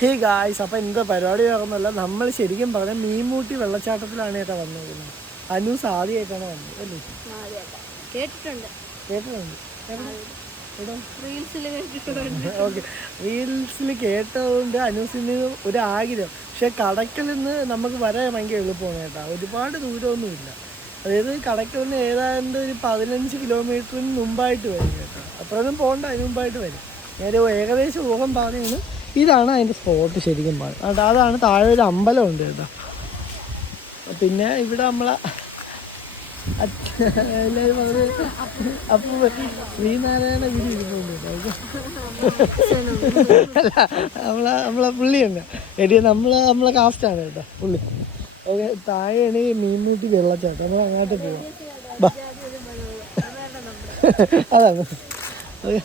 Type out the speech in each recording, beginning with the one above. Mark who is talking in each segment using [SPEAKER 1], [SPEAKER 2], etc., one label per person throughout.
[SPEAKER 1] Hey guys അപ്പം എന്താ പരിപാടി നടന്നല്ല നമ്മൾ ശരിക്കും പറഞ്ഞാൽ മീൻമൂട്ടി വെള്ളച്ചാട്ടത്തിലാണ് കേട്ടോ വന്നിരിക്കുന്നത് അനൂസ് ആദ്യമായിട്ടാണ് വന്നത് അല്ലേ?
[SPEAKER 2] കേട്ടിട്ടുണ്ട്.
[SPEAKER 1] കേട്ടിട്ടുണ്ട്. ഓക്കെ റീൽസിൽ കേട്ടതുകൊണ്ട് അനൂസിന് ഒരു ആഗ്രഹം. പക്ഷെ കടക്കിൽ നിന്ന് നമുക്ക് വരാൻ ഭയങ്കര എളുപ്പമാണ് കേട്ടോ. ഒരുപാട് ദൂരമൊന്നുമില്ല അതായത് കടക്കിൽ നിന്ന് ഏതാണ്ട് ഒരു പതിനഞ്ച് കിലോമീറ്ററിന് മുമ്പായിട്ട് വരും കേട്ടോ. അത്രയൊന്നും പോകണ്ട അതിന് മുമ്പായിട്ട് വരും. ഞാൻ ഏകദേശം ഊഹം പറഞ്ഞാണ് ഇതാണ് അതിന്റെ സ്പോട്ട് ശരിക്കും പറഞ്ഞത് അത് അതാണ് താഴെ ഒരു അമ്പലം ഉണ്ട് കേട്ടോ. പിന്നെ ഇവിടെ നമ്മളെ എല്ലാവരും പറഞ്ഞ് അപ്പൊ ശ്രീനാരായണ ഗുരു ഇരുന്നുണ്ട് അല്ല നമ്മളെ നമ്മളെ പുള്ളി തന്നെ. എടി നമ്മളെ നമ്മളെ കാസ്റ്റാണ് കേട്ടോ പുള്ളി. ഓക്കെ താഴെയാണ് ഈ മീൻമുട്ടി വെള്ളച്ചാട്ടം. നമ്മൾ അങ്ങോട്ട് പോവാം. അതാണ്. ഓക്കെ.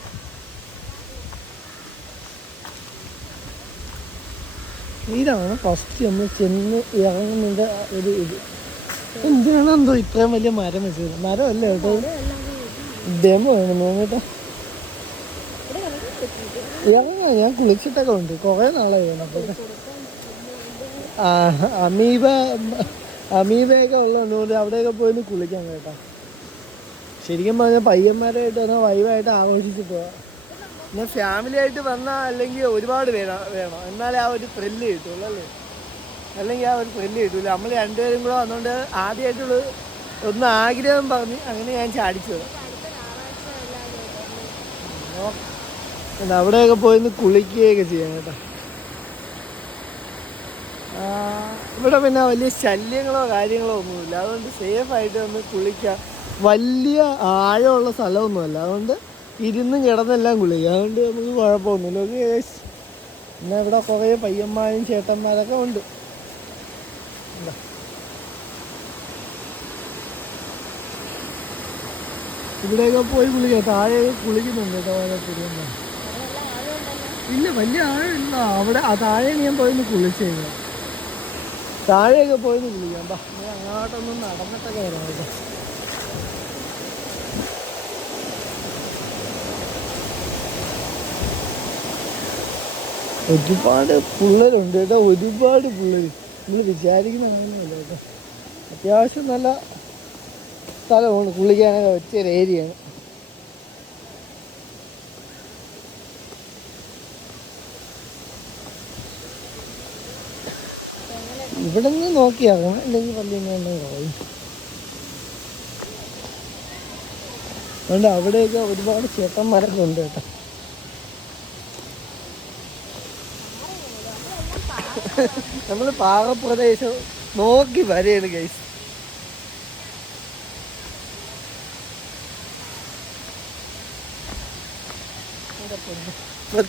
[SPEAKER 1] ഇതാണ് ഫസ്റ്റ് ഒന്ന് ചെന്ന് ഇറങ്ങുന്നതിന്റെ ഒരു ഇത്. എന്തിനാണ് എന്തോ ഇത്രയും വലിയ മരം വെച്ചത്? മരമല്ല കേട്ടോ? ഡെമോ ആണ് നോക്കട്ടെ ഇറങ്ങാ ഞാൻ കുളിച്ചിട്ടൊക്കെ ഉണ്ട്. കുറേ നാളായി ആ അമീബ അമീബയൊക്കെ ഉള്ളതുകൊണ്ട് അവിടെയൊക്കെ പോയി കുളിക്കാൻ കുളിക്കാം കേട്ടോ. ശരിക്കും പറഞ്ഞാൽ പയ്യന്മാരായിട്ട് വൈവായിട്ട് ആഘോഷിച്ച് പോവാം. എന്നാൽ ഫാമിലി ആയിട്ട് വന്നാൽ അല്ലെങ്കിൽ ഒരുപാട് വേണം വേണം. എന്നാലേ ആ ഒരു ത്രില്ല് കിട്ടുള്ളൂ അല്ലേ? അല്ലെങ്കിൽ ആ ഒരു ത്രില്ല് കിട്ടില്ല. നമ്മൾ രണ്ടുപേരും കൂടെ വന്നുകൊണ്ട് ആദ്യമായിട്ടുള്ള ഒന്ന് ആഗ്രഹം പറഞ്ഞ് അങ്ങനെ ഞാൻ ചാടിച്ചത്. അവിടെയൊക്കെ പോയി ഒന്ന് കുളിക്കുകയൊക്കെ ചെയ്യാം കേട്ടോ. ഇവിടെ പിന്നെ വലിയ ശല്യങ്ങളോ കാര്യങ്ങളോ ഒന്നുമില്ല. അതുകൊണ്ട് സേഫായിട്ട് ഒന്ന് കുളിക്കാം. വലിയ ആഴമുള്ള സ്ഥലമൊന്നുമല്ല. അതുകൊണ്ട് ഇരുന്നും കിടന്നെല്ലാം കുളിക്കാം അതുകൊണ്ട് നമുക്ക് കുഴപ്പമൊന്നുമില്ല. ഓക്കെ. പിന്നെ ഇവിടെ കുറേ പയ്യന്മാരും ചേട്ടന്മാരൊക്കെ ഉണ്ട്. ഇവിടെയൊക്കെ പോയി കുളിക്കാം താഴെ കുളിക്കുന്നുണ്ട് കേട്ടോ ഓരോരുത്തരും ഇല്ല വലിയ ആഴമില്ല അവിടെ താഴെ ഞാൻ പോയിന്ന് കുളിച്ചത് താഴെയൊക്കെ പോയിന്ന് കുളിക്കാം. ബാ അങ്ങോട്ടൊന്നും നടന്നിട്ടൊക്കെ വരാം കേട്ടോ. ഒരുപാട് പിള്ളേരുണ്ട് കേട്ടോ ഒരുപാട് പിള്ളേർ നമ്മൾ വിചാരിക്കുന്ന അങ്ങനെയല്ല കേട്ടോ. അത്യാവശ്യം നല്ല സ്ഥലമാണ് കുളിക്കാനൊക്കെ പറ്റിയൊരു ഏരിയയാണ്. ഇവിടെ നിന്ന് നോക്കിയാകണം അല്ലെങ്കിൽ പള്ളി പോയി. അതുകൊണ്ട് അവിടെയൊക്കെ ഒരുപാട് ചേട്ടന്മാരൊക്കെ ഉണ്ട് കേട്ടോ. നമ്മൾ പാകപ്രദേശം നോക്കി വരെയാണ് ഗൈസ്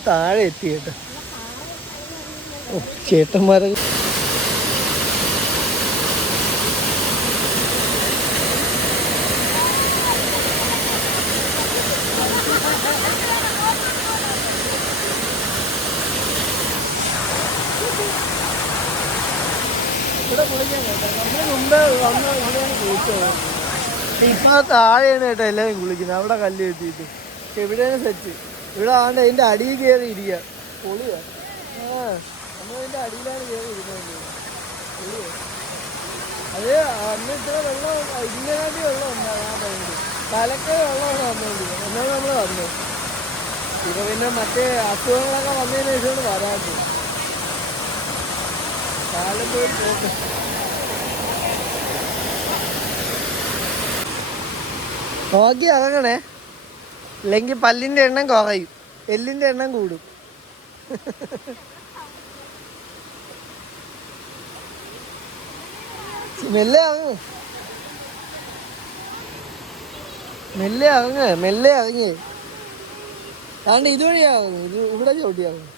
[SPEAKER 1] താഴെ എത്തി കേട്ടോ. ഓ ചേട്ടന്മാരൊക്കെ ഇവിടെ കുളിക്കാൻ കേട്ടോ നമ്മൾ മുമ്പ് വന്ന് ഇവിടെയാണ് കുളിച്ചത് ഇപ്പൊ താഴെയാണ് കേട്ടോ എല്ലാവരും കുളിക്കുന്നത്. അവിടെ കല്ല് കെട്ടിയിട്ട്. പക്ഷെ ഇവിടെയാണ് സെറ്റ് ഇവിടെ ആണ്ട് അതിന്റെ അടിയിൽ കയറി ഇരിക്കുക പൊളിയാ. ആ നമ്മൾ അതിന്റെ അടിയിലാണ് കയറി ഇരിക്കുന്നത് അത് അന്ന് ഇത്ര വെള്ളം ഇതിനാണ്ടി വെള്ളം ഉണ്ടാകും ആ വെള്ളമാണ് വന്നുകൊണ്ടിരിക്കുന്നത് എന്നാണ് നമ്മൾ വന്നത്. ഇപ്പൊ പിന്നെ മറ്റേ അസുഖങ്ങളൊക്കെ വന്നതിന് ശേഷമാണ് വരാത്തത്. കാലം പോയി പോക്ക്. നോക്കി ഇറങ്ങണേ അല്ലെങ്കിൽ പല്ലിന്റെ എണ്ണം കുറയും. എല്ലിന്റെ എണ്ണം കൂടും. മെല്ലെ ഇറങ്ങ്. മെല്ലെ ഇറങ്ങ്. മെല്ലെ ഇറങ്ങ്. അതുകൊണ്ട് ഇതുവഴിയാകുന്നു ഇത് ഇവിടെ ചവിട്ടിയാകുന്നു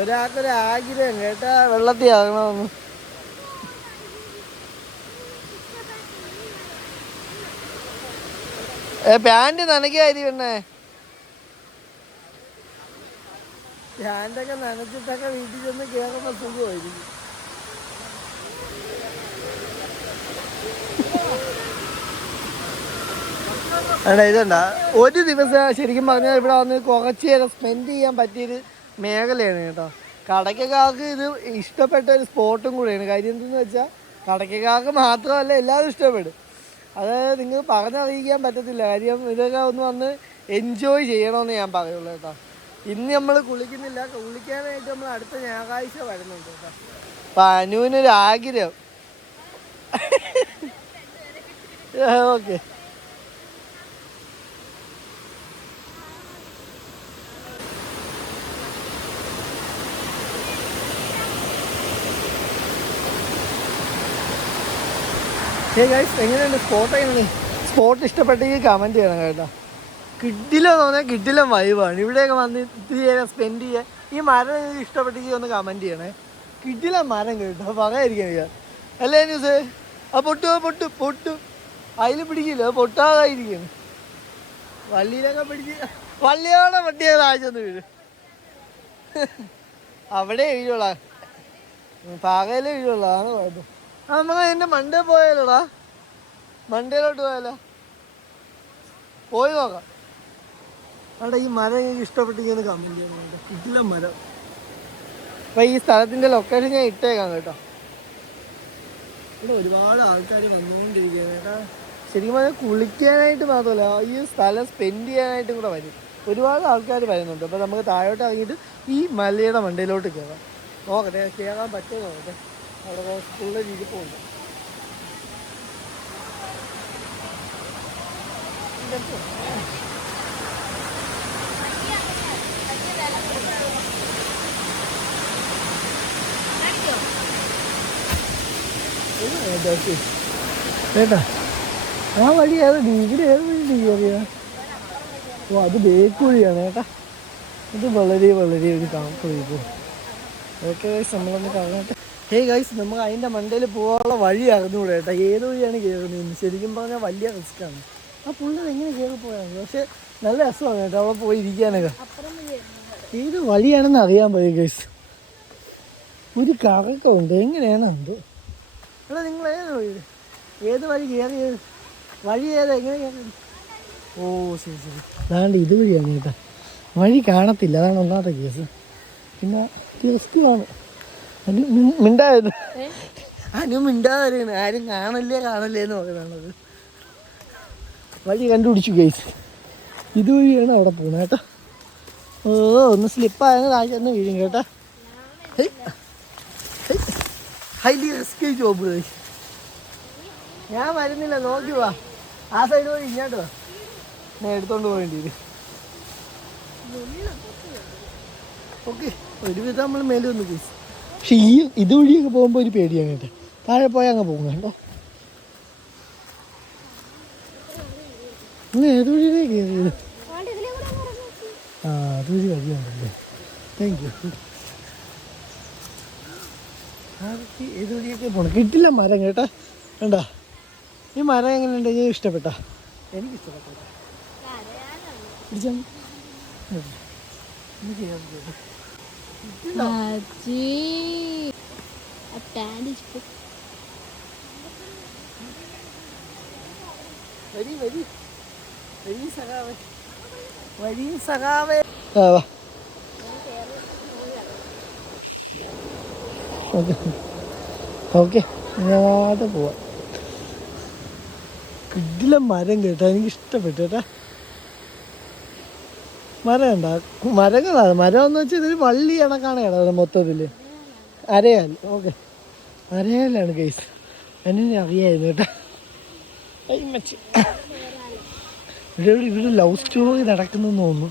[SPEAKER 1] ഒരാൾക്കൊരു ആഗ്രഹം കേട്ടാ വെള്ളത്തിൽ ആകണമെന്ന് പാന്റ് നനയ്ക്കാരി പെണ്ണേ. ഇതുണ്ടാ? ഒരു ദിവസം ശരിക്കും പറഞ്ഞാൽ ഇവിടെ വന്ന് കുറച്ച് നേരം സ്പെൻഡ് ചെയ്യാൻ പറ്റിയൊരു മേഖലയാണ് കേട്ടോ. കടയ്ക്കക്കാർക്ക് ഇത് ഇഷ്ടപ്പെട്ട ഒരു സ്പോട്ടും കൂടെയാണ്. കാര്യം എന്തെന്ന് വെച്ചാൽ കടയ്ക്കക്കാർക്ക് മാത്രമല്ല എല്ലാവരും ഇഷ്ടപ്പെടും. അത് നിങ്ങൾ പറഞ്ഞറിയിക്കാൻ പറ്റത്തില്ല. കാര്യം ഇതൊക്കെ ഒന്ന് വന്ന് എൻജോയ് ചെയ്യണമെന്ന് ഞാൻ പറയുള്ളൂ കേട്ടോ. ഇന്ന് നമ്മൾ കുളിക്കുന്നില്ല. കുളിക്കാനായിട്ട് നമ്മൾ അടുത്ത ഞായറാഴ്ച വരുന്നുണ്ട് കേട്ടോ. അപ്പം അനുവിനൊരു ആഗ്രഹം ഓക്കെ. ഹേ എങ്ങനെയുണ്ട്? സ്പോട്ട് എങ്ങനെ സ്പോട്ട് ഇഷ്ടപ്പെട്ടെങ്കിൽ കമന്റ് ചെയ്യണം കേട്ടോ. കിഡിലോ തോന്നിയാൽ കിഡിലോ വൈവാണ് ഇവിടെയൊക്കെ വന്ന് ഇത്തിരി നേരം സ്പെൻഡ് ചെയ്യാൻ. ഈ മരം ഇഷ്ടപ്പെട്ടെങ്കിൽ ഒന്ന് കമന്റ് ചെയ്യണേ. കിഡില മരം കേട്ടോ. പറയാതിരിക്കാൻ വയ്യ. അല്ലേ ന്യൂസ് ആ പൊട്ടു പൊട്ടു പൊട്ടു. അതിൽ പിടിക്കില്ല? പൊട്ടാതായിരിക്കും. വള്ളിയിലൊക്കെ പിടിച്ച് വള്ളിയോടെ പൊട്ടിയ താഴ്ചന്ന് വീഴും അവിടെ വീഴുള്ള പാകയിലെ എഴുതുള്ളതാണ് കുഴപ്പം. ആ എന്റെ മണ്ടേ പോയാലോടാ. മണ്ടയിലോട്ട് പോയാലോ? പോയി നോക്കാം. അവിടെ ഈ മരം എനിക്ക് ഇഷ്ടപ്പെട്ടിരിക്കുന്ന കമന്റ് ചെയ്യണം കേട്ടോ കിട്ടില്ല മരം. അപ്പൊ ഈ സ്ഥലത്തിന്റെ ലൊക്കേഷൻ ഞാൻ ഇട്ടേക്കാം കേട്ടോ. ഇവിടെ ഒരുപാട് ആൾക്കാർ വന്നുകൊണ്ടിരിക്കുകയാണ് കേട്ടോ. ശരിക്കും പറഞ്ഞാൽ കുളിക്കാനായിട്ട് മാത്രമല്ല ഈ സ്ഥലം സ്പെൻഡ് ചെയ്യാനായിട്ടും കൂടെ വരും. ഒരുപാട് ആൾക്കാർ വരുന്നുണ്ട്. അപ്പോൾ നമുക്ക് താഴോട്ട് ഇറങ്ങിയിട്ട് ഈ മലയുടെ മണ്ടയിലോട്ട് കയറാം നോക്കട്ടെ കയറാൻ പറ്റുമോ? നോക്കട്ടെ അവിടെ ഫുള്ള് ഇരിപ്പുണ്ട് കേട്ടാ? ആ വഴി ഏത്? ഇവിടെ ഏത് വഴി കയറിയാ ഓ അത് ബേക്ക് വഴിയാണ് കേട്ടാ. ഇത് വളരെ വളരെ ഒരു കാണിക്കും ഓക്കെ ഗൈസ് നമ്മളൊന്ന് കാണട്ടെ. ഹേ ഗൈസ് നമുക്ക് അതിന്റെ മണ്ടയിൽ പോകാനുള്ള വഴി അറിഞ്ഞുകൂടെ കേട്ടോ. ഏത് വഴിയാണ് കയറുന്നത് ശരിക്കും പറഞ്ഞാൽ വലിയ റിസ്ക്കാണ് ആ പുള്ളി എങ്ങനെ കയറി പോയാണ് പക്ഷെ നല്ല രസമാണ് കേട്ടോ അവിടെ പോയി ഇരിക്കാനൊക്കെ. ഏത് വഴിയാണെന്ന് അറിയാൻ പോയി ഗൈസ് ഒരു കറക്കമുണ്ട് എങ്ങനെയാണ് എന്തോ എടാ നിങ്ങൾ ഏത് വഴി? ഏത് വഴി കയറിയത്? വഴി ഏതാ? എങ്ങനെ കയറി ഓ ശരി ശരി. അതാണ്ട് ഇത് വഴിയാണ് കേട്ടോ. വഴി കാണത്തില്ല. അതാണ് ഒന്നാമത്തെ കേസ് പിന്നെ റിസ്ക്കുമാണ് മി- മിണ്ടായത് അനു മിണ്ടാതായിരുന്നു ആരും കാണല്ലേ കാണല്ലേ എന്ന് പറയുന്നത് വഴി കണ്ടുപിടിച്ചു ഗൈസ് ഇതുവഴിയാണ് അവിടെ പോകുന്നത് കേട്ടോ. ഓ ഒന്ന് സ്ലിപ്പായെങ്കിൽ താഴെ ഒന്ന് വീഴും കേട്ടോ. ഹൈലി റിസ്ക് ജോബ് ഞാൻ വരുന്നില്ല നോക്കി വാ. ആ സൈഡ് പോയി ഇങ്ങോട്ട് വാ. ഞാൻ എടുത്തോണ്ട് പോകേണ്ടി വരും. ഓക്കെ ഒരുവിധം നമ്മൾ മേലെ ഒന്ന് പക്ഷെ ഈ ഇതുവഴിയൊക്കെ പോകുമ്പോൾ ഒരു പേടിയാണ് കേട്ടോ താഴെ പോയാൽ അങ്ങ് പോകും കേട്ടോ. നിങ്ങൾ ഏത് വഴിയിലേക്ക് കയറിയത്. ആ അതൊരു വഴിയാണല്ലേ താങ്ക് യു ഏത് വഴിയൊക്കെ പോകണം കിട്ടില്ല മരം കേട്ടാ. വേണ്ട ഈ മരം എങ്ങനെയുണ്ട്? ഞാൻ ഇഷ്ടപ്പെട്ട. എനിക്ക് ചെയ്യാൻ
[SPEAKER 2] കരയാനാണ്.
[SPEAKER 1] വരി വരി. വരി സഖാവേ. വരി സഖാവേ. ആ വാ. ഓക്കെ. ഓക്കെ. പോവാം. മരം കേട്ടോ എനിക്ക് ഇഷ്ടപ്പെട്ടു കേട്ടാ. മരം മരങ്ങളാണ് മരം എന്ന് വെച്ചാൽ ഇതൊരു വള്ളി കണക്കാണ് കേട്ടോ മൊത്തത്തിൽ അരയാൽ. ഓക്കെ. അരയാലാണ് കേസ് എന്നെ അറിയായിരുന്നു കേട്ടോ. ഇവിടെ ഇവിടെ ലവ് സ്റ്റോറി നടക്കുന്നെന്ന് തോന്നുന്നു.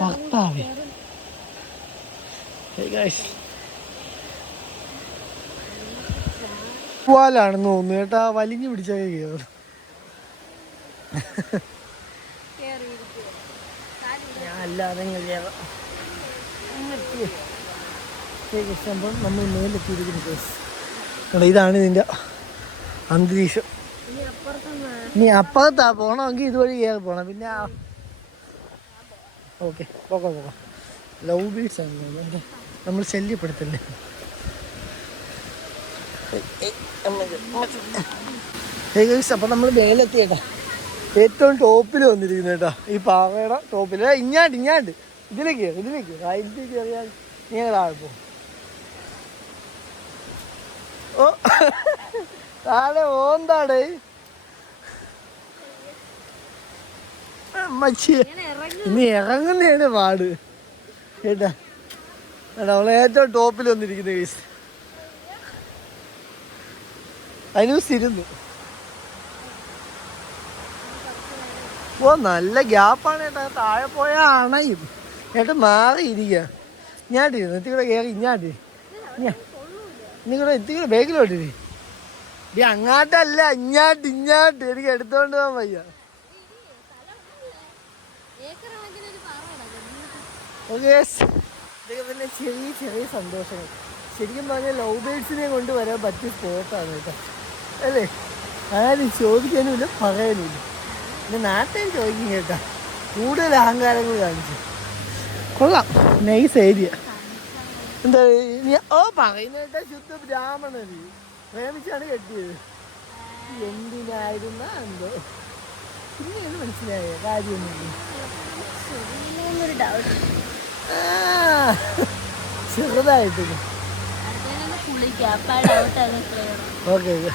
[SPEAKER 1] ഭർത്താവേ. തോന്നുന്നു കേട്ടാ. വലിഞ്ഞു പിടിച്ചൊക്കെ കയറും കയറാം സംഭവം നമ്മൾ മേലെത്തിയിരിക്കുന്നു കേസ്. കണ്ടോ ഇതാണ് ഇതിന്റെ അന്തരീക്ഷം.
[SPEAKER 2] ഇനി
[SPEAKER 1] അപ്പുറത്താ പോകണമെങ്കിൽ ഇതുവഴി കയറി പോകണം. പിന്നെ ഓക്കെ പോക്കോ പോക്കോ. ലവ് ബീഡ്സ് ആണ്. നമ്മൾ ശല്യപ്പെടുത്തല്ലേ? ഏകദേശം അപ്പം നമ്മൾ മേലെത്തി കേട്ടാ ഏറ്റവും ടോപ്പിൽ വന്നിരിക്കുന്നു കേട്ടോ. ഈ പാറയുടെ ടോപ്പിൽ ഇങ്ങാണ്ട് ഇങ്ങാണ്ട്. ഇതിലേക്ക് ഇതിലേക്ക് റൈറ്റിലേക്ക് കയറിയാൽ നീ താഴെ ഓ. താഴെ ഓന്താടേ.
[SPEAKER 2] ഇറങ്ങി
[SPEAKER 1] ഇനി ഇറങ്ങുന്നതാണ് പാട്. കേട്ടാ? അവളെ ഏറ്റവും ടോപ്പിൽ വന്നിരിക്കുന്ന കേസ് അനുസിരുന്നു ഓ നല്ല ഗ്യാപ്പാണ് ഏട്ടാ. താഴെ പോയാൽ അണയും ഏട്ടാ മാറിയിരിക്കുക ഞാട്ടി എത്തിക്കൂടെ കയറി ഇങ്ങാട്ടി നിങ്ങളുടെ എത്തിക്കൂടെ ബേക്കിലോട്ട് ഡി അങ്ങാട്ടല്ല ഇഞ്ഞാട്ടി ഇഞ്ഞാട്ടി എനിക്ക് എടുത്തോണ്ട് പോകാൻ വയ്യ. പിന്നെ ചെറിയ ചെറിയ സന്തോഷങ്ങൾ. ശരിക്കും പറഞ്ഞാൽ ലവ് ബേഡ്സിനെ കൊണ്ടുവരാൻ പറ്റിയ സ്പോട്ടാണ് കേട്ടോ. അല്ലേ? ആരും ചോദിക്കാനുമില്ല പറയാനുമില്ല പിന്നെ നാട്ടിൽ ചോദിക്കും കേട്ടാ. കൂടുതൽ അഹങ്കാരങ്ങൾ കാണിച്ചു. കൊള്ളാം. നൈസ് ഏരിയ എന്താ ഓ പറയുന്നേട്ട ശുദ്ധ ബ്രാഹ്മണൻ. പ്രേമിച്ചാണ് കെട്ടിയത്. എന്തിനായിരുന്ന എന്തോ? പിന്നെയാണ് മനസ്സിലായ? കാര്യമൊന്നും
[SPEAKER 2] ചെറുതായിട്ടില്ല. ഓക്കെ
[SPEAKER 1] ആ, ചെറുതായിട്ട്
[SPEAKER 2] അടുത്തതിനെ കുളിക്കാം അപ്പം ആ ഡൗട്ട് അത് ക്ലിയർ
[SPEAKER 1] ഓക്കെ ഓക്കെ ഓ ഗൈസ്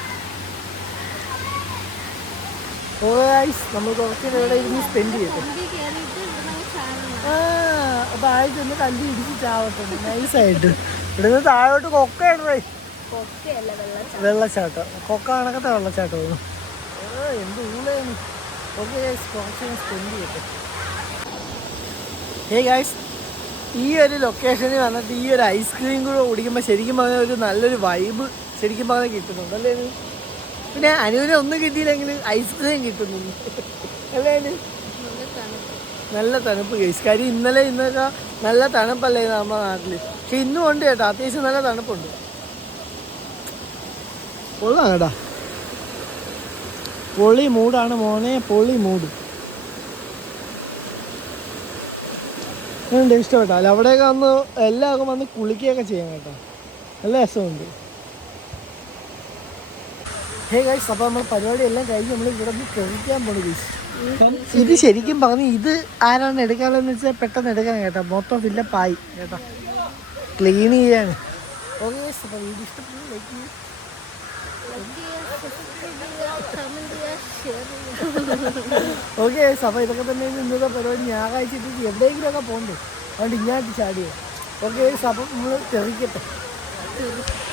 [SPEAKER 1] നമ്മൾ കുറച്ച് ഇവിടെ ഇരുന്ന് സ്പെൻഡ് ചെയ്തു. അപ്പൊ ആഴ്ച ഒന്ന് കല്ല് ഇടിച്ച് ചാവട്ടെ. നൈസായിട്ട് ഇവിടുന്ന് താഴോട്ട് കൊക്കയാണ്
[SPEAKER 2] വെള്ളച്ചാട്ടം.
[SPEAKER 1] കൊക്ക കണക്കത്തെ വെള്ളച്ചാട്ടം എന്ത് ഊളയാണ്. ഓക്കെ ഗൈസ് കുറച്ച് സ്പെൻഡ് ചെയ്യട്ടെ. ഹേ ഗൈസ് ഈ ഒരു ലൊക്കേഷനിൽ വന്നിട്ട് ഈ ഒരു ഐസ്ക്രീം കൂടെ കുടിക്കുമ്പോൾ ശരിക്കും പറഞ്ഞാൽ ഒരു നല്ലൊരു വൈബ് ശരിക്കും പറഞ്ഞാൽ കിട്ടുന്നുണ്ടല്ലേ? പിന്നെ അനുവിനെ ഒന്നും കിട്ടിയില്ലെങ്കിൽ ഐസ്ക്രീം കിട്ടുന്നുണ്ട് അല്ലേ
[SPEAKER 2] നല്ല തണുപ്പ്.
[SPEAKER 1] കേസ് കാര്യം ഇന്നലെ ഇന്നൊക്കെ നല്ല തണുപ്പല്ലേ നമ്മുടെ നാട്ടിൽ പക്ഷെ ഇന്നും ഉണ്ട് കേട്ടോ. അത്യാവശ്യം നല്ല തണുപ്പുണ്ട്. കൊള്ളാം കേട്ടാ. പൊളി മൂടാണ് മോനെ പൊളി മൂട്. ഇഷ്ടപ്പെട്ടോ? അല്ല അവിടെയൊക്കെ വന്ന് എല്ലാവർക്കും വന്ന് കുളിക്കുകയൊക്കെ ചെയ്യാം കേട്ടോ. നല്ല രസമുണ്ട്. ഹേ ഗൈസ് അപ്പോൾ നമ്മൾ പരിപാടി എല്ലാം കഴിഞ്ഞ് നമ്മൾ ഇവിടെ നിന്ന് കഴിക്കാൻ പോണു ഗൈസ് ഇത് ശരിക്കും പറഞ്ഞു ഇത് ആരാണ് എടുക്കാനുള്ളതെന്ന് വെച്ചാൽ പെട്ടെന്ന് എടുക്കണം കേട്ടോ. മൊത്തം ഫില്ലപ്പായി കേട്ടോ. ക്ലീൻ ചെയ്യാണ് ഓക്കെ അപ്പോൾ വീഡിയോ ഇഷ്ടപ്പെടുന്നു ലൈക്ക് ചെയ്യും ഓക്കെ അപ്പോൾ ഇതൊക്കെ തന്നെ ഇന്നത്തെ പരിപാടി. ഞായറാഴ്ച ഇട്ടിട്ട് എവിടെയെങ്കിലുമൊക്കെ പോകണ്ടേ? അതുകൊണ്ട് ഇങ്ങോട്ട് ചാടിയോ. ഓക്കെ അപ്പം നമ്മൾ തെറിക്കട്ടെ.